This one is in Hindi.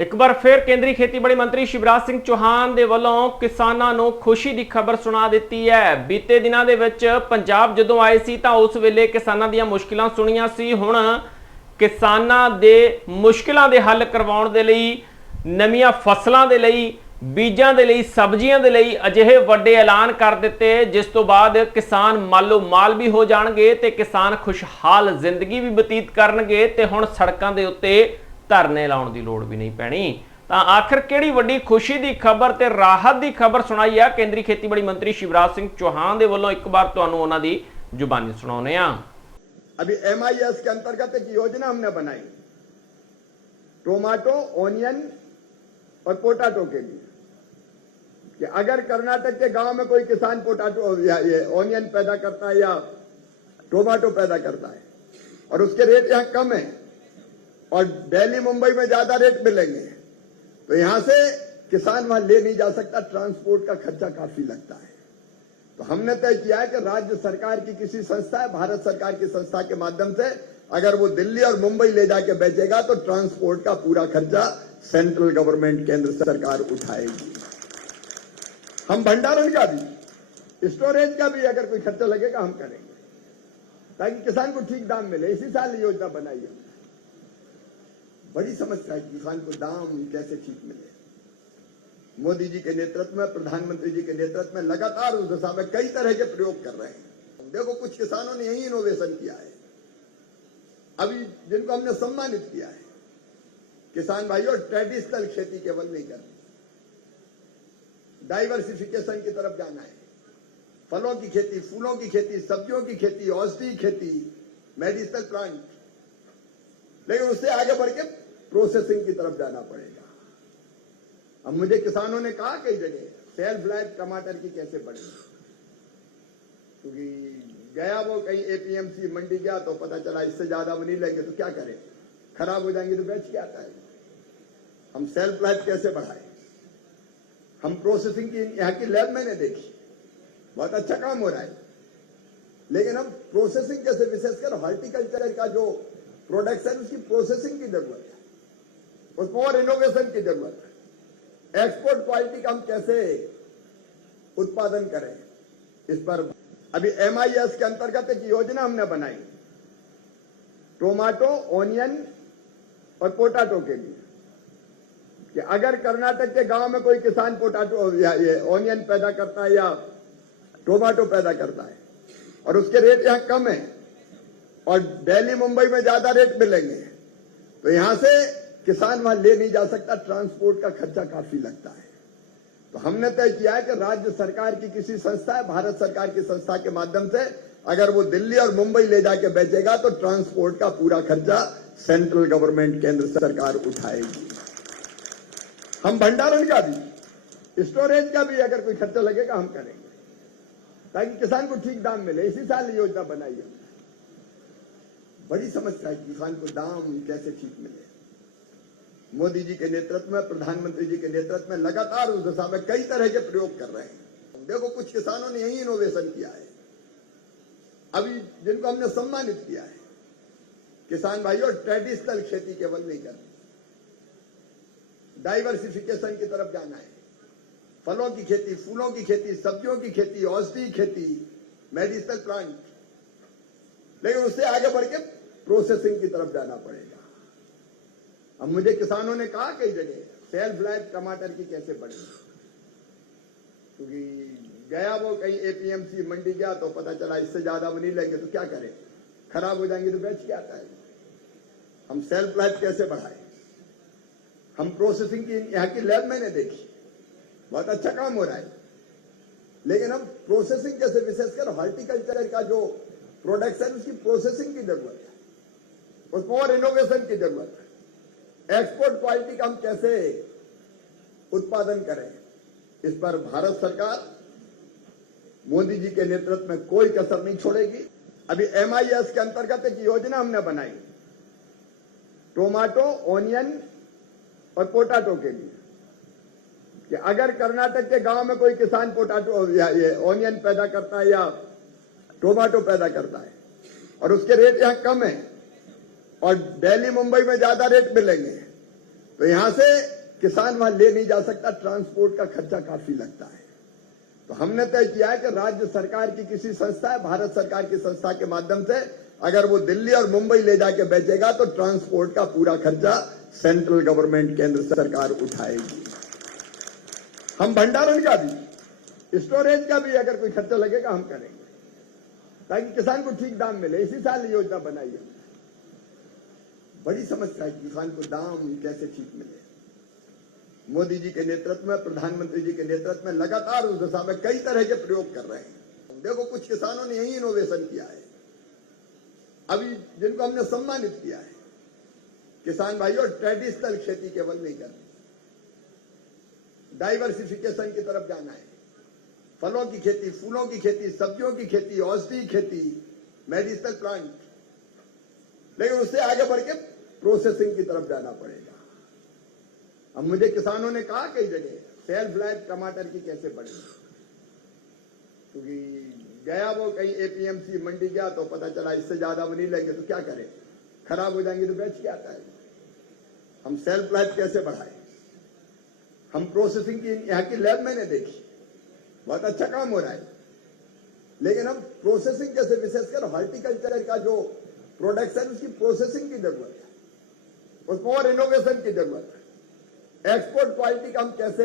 ਇੱਕ ਵਾਰ ਫਿਰ ਕੇਂਦਰੀ ਖੇਤੀਬਾੜੀ ਮੰਤਰੀ ਸ਼ਿਵਰਾਜ ਸਿੰਘ ਚੌਹਾਨ ਦੇ ਵੱਲੋਂ ਕਿਸਾਨਾਂ ਨੂੰ ਖੁਸ਼ੀ ਦੀ ਖਬਰ ਸੁਣਾ ਦਿੱਤੀ ਹੈ। ਬੀਤੇ ਦਿਨਾਂ ਦੇ ਵਿੱਚ ਪੰਜਾਬ ਜਦੋਂ ਆਏ ਸੀ ਤਾਂ ਉਸ ਵੇਲੇ ਕਿਸਾਨਾਂ ਦੀਆਂ ਮੁਸ਼ਕਿਲਾਂ ਸੁਣੀਆਂ ਸੀ। ਹੁਣ ਕਿਸਾਨਾਂ ਦੇ ਮੁਸ਼ਕਿਲਾਂ ਦੇ ਹੱਲ ਕਰਵਾਉਣ ਦੇ ਲਈ, ਨਵੀਆਂ ਫਸਲਾਂ ਦੇ ਲਈ, ਬੀਜਾਂ ਦੇ ਲਈ, ਸਬਜ਼ੀਆਂ ਦੇ ਲਈ ਅਜਿਹੇ ਵੱਡੇ ਐਲਾਨ ਕਰ ਦਿੱਤੇ ਜਿਸ ਤੋਂ ਬਾਅਦ ਕਿਸਾਨ ਮਾਲੋ ਮਾਲ ਵੀ ਹੋ ਜਾਣਗੇ ਤੇ ਕਿਸਾਨ ਖੁਸ਼ਹਾਲ ਜ਼ਿੰਦਗੀ ਵੀ ਬਤੀਤ ਕਰਨਗੇ ਤੇ ਹੁਣ ਸੜਕਾਂ ਦੇ ਉੱਤੇ ਧਰਨੇ ਲਾਉਣ ਦੀ ਲੋੜ ਵੀ ਨਹੀਂ ਪੈਣੀ। ਤਾਂ ਆਖਿਰ ਕਿਹੜੀ ਵੱਡੀ ਖੁਸ਼ੀ ਦੀ ਖਬਰ ਤੇ ਰਾਹਤ ਦੀ ਖਬਰ ਸੁਣਾਈ ਹੈ ਕੇਂਦਰੀ ਖੇਤੀਬਾੜੀ ਮੰਤਰੀ शिवराज सिंह चौहान ਦੇ ਵੱਲੋਂ, ਇੱਕ ਵਾਰ ਤੁਹਾਨੂੰ ਉਹਨਾਂ ਦੀ ਜ਼ੁਬਾਨੀ ਸੁਣਾਉਂਦੇ ਆ। अभी MIS के अंतर्गत एक योजना हमने बनाई टोमेटो, ओनियन और पोटैटो के लिए कि अगर कर्नाटक के गांव में कोई किसान पोटैटो या ओनियन पैदा करता है या टोमेटो पैदा करता है और उसके रेट यहां कम है और दिल्ली मुंबई में ज्यादा रेट मिलेंगे तो यहां से किसान वहां ले नहीं जा सकता, ट्रांसपोर्ट का खर्चा काफी लगता है। तो हमने तय किया है कि राज्य सरकार की किसी संस्था है, भारत सरकार की संस्था के माध्यम से अगर वो दिल्ली और मुंबई ले जाके बेचेगा तो ट्रांसपोर्ट का पूरा खर्चा सेंट्रल गवर्नमेंट, केंद्र सरकार उठाएगी। हम भंडारण का भी, स्टोरेज का भी अगर कोई खर्चा लगेगा हम करेंगे ताकि किसान को ठीक दाम मिले। इसी साल योजना बनाई हमने। बड़ी समस्या है किसान को दाम कैसे ठीक मिले। मोदी जी के नेतृत्व में, प्रधानमंत्री जी के नेतृत्व में लगातार उस दिशा में कई तरह के प्रयोग कर रहे हैं। देखो कुछ किसानों ने यही इनोवेशन किया है अभी जिनको हमने सम्मानित किया है। किसान भाइयों, ट्रेडिशनल खेती केवल नहीं करनी, डाइवर्सिफिकेशन की तरफ जाना है। फलों की खेती, फूलों की खेती, सब्जियों की खेती, औषधि खेती, मेडिसिनल प्लांट, लेकिन उससे आगे बढ़ के प्रोसेसिंग की तरफ जाना पड़ेगा। अब मुझे किसानों ने कहा कई जगह सेल्फ लाइफ टमाटर की कैसे बढ़े, क्योंकि गया वो कहीं APMC मंडी गया तो पता चला इससे ज्यादा वो नहीं लेंगे तो क्या करें, खराब हो जाएंगे तो बेच के आता है। हम सेल्फ लाइफ कैसे बढ़ाए, हम प्रोसेसिंग की यहाँ की लैब मैंने देखी, बहुत अच्छा काम हो रहा है, लेकिन हम प्रोसेसिंग कैसे, विशेषकर हॉर्टिकल्चर का जो प्रोडक्ट्स है उसकी प्रोसेसिंग की जरूरत है, उसमें और इनोवेशन की जरूरत है। एक्सपोर्ट क्वालिटी का हम कैसे उत्पादन करें, इस पर अभी MIS के अंतर्गत एक योजना हमने बनाई टोमेटो, ओनियन और पोटैटो के लिए कि अगर कर्नाटक के गांव में कोई किसान पोटैटो या ओनियन पैदा करता है या टोमेटो पैदा करता है और उसके रेट यहां कम है और दिल्ली मुंबई में ज्यादा रेट मिलेंगे तो यहां से किसान वहां ले नहीं जा सकता, ट्रांसपोर्ट का खर्चा काफी लगता है। तो हमने तय किया है कि राज्य सरकार की किसी संस्था है, भारत सरकार की संस्था के माध्यम से अगर वो दिल्ली और मुंबई ले जाके बेचेगा तो ट्रांसपोर्ट का पूरा खर्चा सेंट्रल गवर्नमेंट, केंद्र सरकार उठाएगी। हम भंडारण का भी, स्टोरेज का भी अगर कोई खर्चा लगेगा हम करेंगे ताकि किसान को ठीक दाम मिले। इसी साल योजना बनाई हमने। बड़ी समस्या है किसान को दाम कैसे ठीक मिले। मोदी जी के नेतृत्व में, प्रधानमंत्री जी के नेतृत्व में लगातार उस दिशा में कई तरह के प्रयोग कर रहे हैं। देखो कुछ किसानों ने यही इनोवेशन किया है अभी जिनको हमने सम्मानित किया है। किसान भाइयों, ट्रेडिशनल खेती केवल नहीं करनी, डाइवर्सिफिकेशन की तरफ जाना है। फलों की खेती, फूलों की खेती, सब्जियों की खेती, औषधि खेती, मेडिसिनल प्लांट, लेकिन उससे आगे बढ़ के प्रोसेसिंग की तरफ जाना पड़ेगा। अब मुझे किसानों ने कहा कई जगह सेल्फ लाइफ टमाटर की कैसे बढ़े, क्योंकि गया वो कहीं APMC मंडी गया तो पता चला इससे ज्यादा वो नहीं लेंगे तो क्या करें, खराब हो जाएंगे तो बेच के आता है। हम सेल्फ लाइफ कैसे बढ़ाए, हम प्रोसेसिंग की यहाँ की लैब मैंने देखी, बहुत अच्छा काम हो रहा है, लेकिन हम प्रोसेसिंग कैसे, विशेषकर हॉर्टिकल्चर का जो प्रोडक्ट्स है उसकी प्रोसेसिंग की जरूरत है, उसमें और इनोवेशन की जरूरत है। एक्सपोर्ट क्वालिटी का हम कैसे उत्पादन करें, इस पर भारत सरकार, मोदी जी के नेतृत्व में कोई कसर नहीं छोड़ेगी। अभी MIS के अंतर्गत एक योजना हमने बनाई टोमेटो, ओनियन और पोटैटो के लिए कि अगर कर्नाटक के गांव में कोई किसान पोटैटो या ओनियन पैदा करता है या टोमेटो पैदा करता है और उसके रेट यहां कम है और दिल्ली मुंबई में ज्यादा रेट मिलेंगे तो यहां से किसान वहां ले नहीं जा सकता, ट्रांसपोर्ट का खर्चा काफी लगता है। तो हमने तय किया है कि राज्य सरकार की किसी संस्था है, भारत सरकार की संस्था के माध्यम से अगर वो दिल्ली और मुंबई ले जाके बेचेगा तो ट्रांसपोर्ट का पूरा खर्चा सेंट्रल गवर्नमेंट, केंद्र सरकार उठाएगी। हम भंडारण का भी, स्टोरेज का भी अगर कोई खर्चा लगेगा हम करेंगे, ताकि किसान को ठीक दाम मिले। इसी साल योजना बनाई है। बड़ी समस्या है किसान को दाम कैसे ठीक मिले। मोदी जी के नेतृत्व में, प्रधानमंत्री जी के नेतृत्व में लगातार उस दिशा में कई तरह के प्रयोग कर रहे हैं। देखो, कुछ किसानों ने यही इनोवेशन किया है अभी, जिनको हमने सम्मानित किया है। किसान भाइयों, ट्रेडिशनल खेती केवल नहीं करनी, डाइवर्सिफिकेशन की तरफ जाना है। फलों की खेती, फूलों की खेती, सब्जियों की खेती, औषधि खेती, मेडिसिनल प्लांट, लेकिन उससे आगे बढ़ के प्रोसेसिंग की तरफ जाना पड़ेगा। अब मुझे किसानों ने कहा कई जगह सेल्फ लाइफ टमाटर की कैसे बढ़े, क्योंकि गया वो कहीं एपीएमसी मंडी गया तो पता चला इससे ज्यादा वो नहीं लेंगे तो क्या करें, खराब हो जाएंगे तो बेच के आता है। हम सेल्फ लाइफ कैसे बढ़ाएं, हम प्रोसेसिंग की यहाँ की लैब मैंने देखी, बहुत अच्छा काम हो रहा है, लेकिन हम प्रोसेसिंग कैसे, विशेषकर हॉर्टिकल्चर का जो प्रोडक्ट्स है उसकी प्रोसेसिंग की जरूरत है, उसमें और इनोवेशन की जरूरत है। एक्सपोर्ट क्वालिटी का हम कैसे